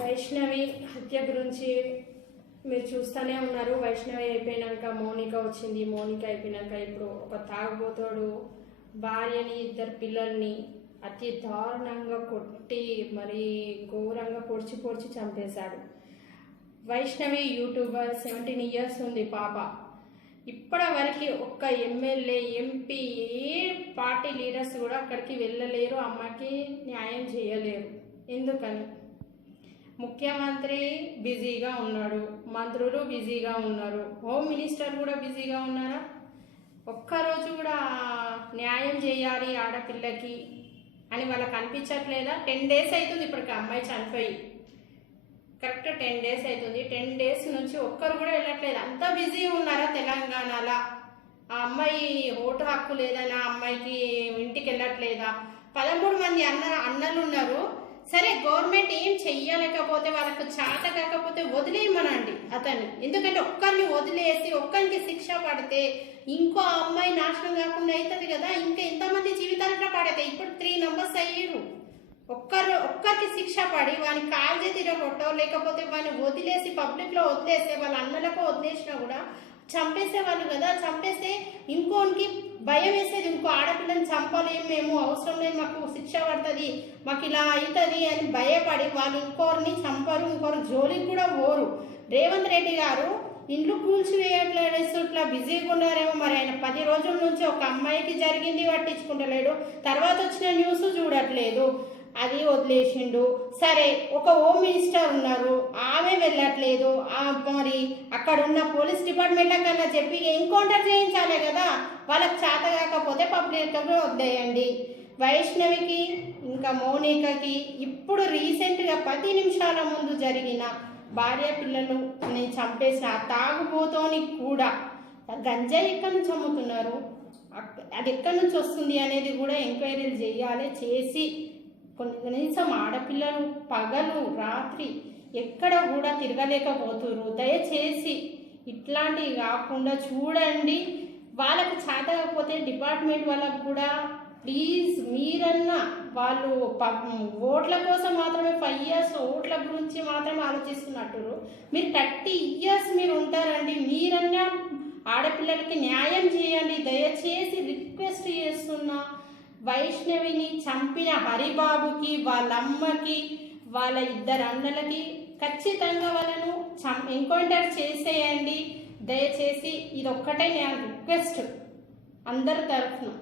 వైష్ణవి హత్య గురించి మీరు చూస్తూనే ఉన్నారు. వైష్ణవి అయిపోయినాక మౌనిక వచ్చింది. మౌనిక అయిపోయినాక ఇప్పుడు ఒక తాగుబోతోడు భార్యని, ఇద్దరు పిల్లల్ని అతి దారుణంగా కొట్టి మరి ఘోరంగా పొడిచి పొడిచి చంపేశాడు. వైష్ణవి యూట్యూబర్, 17 years ఉంది పాప. ఇప్పటి వరకు ఒక్క ఎమ్మెల్యే, ఎంపీ, ఏ పార్టీ లీడర్స్ కూడా అక్కడికి వెళ్ళలేరు, అమ్మకి న్యాయం చేయలేరు. ఎందుకని? ముఖ్యమంత్రి బిజీగా ఉన్నాడు, మంత్రులు బిజీగా ఉన్నారు, హోమ్ మినిస్టర్ కూడా బిజీగా ఉన్నారా? ఒక్కరోజు కూడా న్యాయం చేయాలి ఆడపిల్లకి అని వాళ్ళకి అనిపించట్లేదా? 10 days అవుతుంది ఇప్పటికి అమ్మాయి చనిపోయి. కరెక్ట్ 10 days అవుతుంది. 10 days నుంచి ఒక్కరు కూడా వెళ్ళట్లేదు. అంతా బిజీ ఉన్నారా తెలంగాణలో? ఆ అమ్మాయి ఓటు హక్కు లేదని ఆ అమ్మాయికి ఇంటికి వెళ్ళట్లేదా? 13 మంది అన్నలు ఉన్నారు. సరే, గవర్నమెంట్ ఏం చెయ్యలేకపోతే, వాళ్ళకు చేత కాకపోతే వదిలేయమనండి అతన్ని. ఎందుకంటే ఒక్కరిని వదిలేసి ఒక్కరికి శిక్ష పడితే ఇంకో అమ్మాయి నాశనం కాకుండా అవుతుంది కదా. ఇంకా ఎంతమంది జీవితాలతో పడతాయి? ఇప్పుడు 3 numbers అయ్యారు. ఒక్కరికి శిక్ష పడి వాని కాలు చేతిరగొట్టో లేకపోతే వాడిని వదిలేసి పబ్లిక్ లో వదిలేస్తే, వాళ్ళ అన్నలకు వదిలేసినా కూడా చంపేసేవాళ్ళు కదా. చంపేస్తే ఇంకోనికి భయం వేసేది, ఇంకో ఆడపిల్లని చంపలేము మేము, అవసరం లేదు, మాకు శిక్ష పడుతుంది, మాకు ఇలా అవుతుంది అని భయపడి వాళ్ళు ఇంకోరిని చంపరు, ఇంకోరు జోలికి కూడా పోరు. రేవంత్ రెడ్డి గారు ఇండ్లు కూల్చివేయట్లేదు, ఇట్లా బిజీగా ఉన్నారేమో. మరి ఆయన 10 రోజుల నుంచి ఒక అమ్మాయికి జరిగింది పట్టించుకుంటలేడు, తర్వాత వచ్చిన న్యూస్ చూడట్లేదు, అది వదిలేసిండు. సరే, ఒక హోమ్ మినిస్టర్ ఉన్నారు, ఆమె వెళ్ళట్లేదు. మరి అక్కడ ఉన్న పోలీస్ డిపార్ట్మెంట్ కన్నా చెప్పి ఎన్కౌంటర్ చేయించాలి కదా. వాళ్ళకి చేత కాకపోతే పబ్లిక్ వదిలేయండి. వైష్ణవికి ఇంకా మౌనికకి ఇప్పుడు రీసెంట్గా 10 నిమిషాల ముందు జరిగిన భార్య పిల్లలని చంపేసిన తాగుబోతోని కూడా గంజాయి ఎక్కడి నుంచి అమ్ముతున్నారు, అది ఎక్కడి నుంచి వస్తుంది అనేది కూడా ఎంక్వైరీలు చేయాలి. చేసి కనీసం ఆడపిల్లలు పగలు రాత్రి ఎక్కడ కూడా తిరగలేకపోతున్నారు. దయచేసి ఇట్లాంటివి కాకుండా చూడండి. వాళ్ళకి చేత కాకపోతే డిపార్ట్మెంట్ వాళ్ళకు కూడా ప్లీజ్ మీరన్నా, వాళ్ళు ఓట్ల కోసం మాత్రమే 5 years ఓట్ల గురించి మాత్రమే ఆలోచిస్తున్నట్టు, మీరు 30 years మీరు ఉంటారండి. మీరన్నా ఆడపిల్లలకి న్యాయం చేయండి. దయచేసి రిక్వెస్ట్ చేస్తున్నా. వైష్ణవిని చంపిన హరిబాబుకి, వాళ్ళ అమ్మకి, వాళ్ళ 2 అన్నలకి ఖచ్చితంగా వాళ్ళను ఎన్కౌంటర్ చేసేయండి. దయచేసి ఇదొక్కటే నేను రిక్వెస్ట్ అందరి తరఫున.